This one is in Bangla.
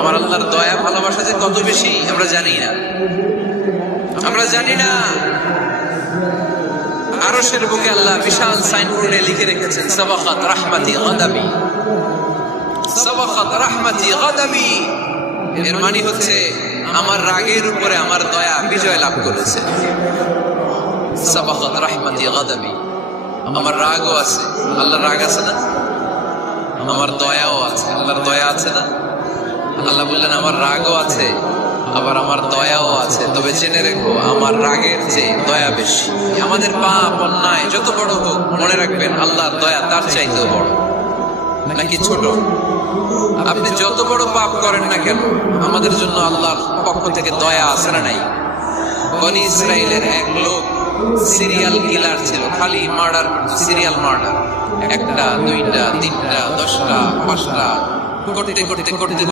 আমার আল্লাহর দয়া ভালোবাসা যে কত বেশি আমরা জানি না, আমরা জানি না। আরশের বুকে আল্লাহ বিশাল সাইনবোর্ডে লিখে রেখেছেন সাবাকাত রাহমাতি গাদাবি, সাবাকাত রাহমাতি গাদাবি। এর মানে হচ্ছে আমার রাগের উপরে আমার দয়া বিজয় লাভ করেছে। সাবাকাত রাহমাতি গাদাবি, আমার রাগও আছে, আল্লাহর রাগ আছে না? আমার দয়াও আছে, আল্লাহর দয়া আছে না? আল্লাহ বললেন আমার রাগও আছে, আবার আমার দয়াও আছে। তবে জেনে রেখো আমার রাগের চেয়ে দয়া বেশি। আমাদের পাপ অন্যায় যত বড় হোক, মনে রাখবেন আল্লাহর দয়া তার চাইতেও বড়। নাকি ছোট? আপনি যত বড় পাপ করেন না কেন, আমাদের জন্য আল্লাহর পক্ষ থেকে দয়া আছে না নাই? বনি ইসরাইলের এক লোক সিরিয়াল কিলার ছিল, খালি মার্ডার, সিরিয়াল মার্ডার, একটা দুইটা তিনটা 10টা 5টা করতে করতে করতে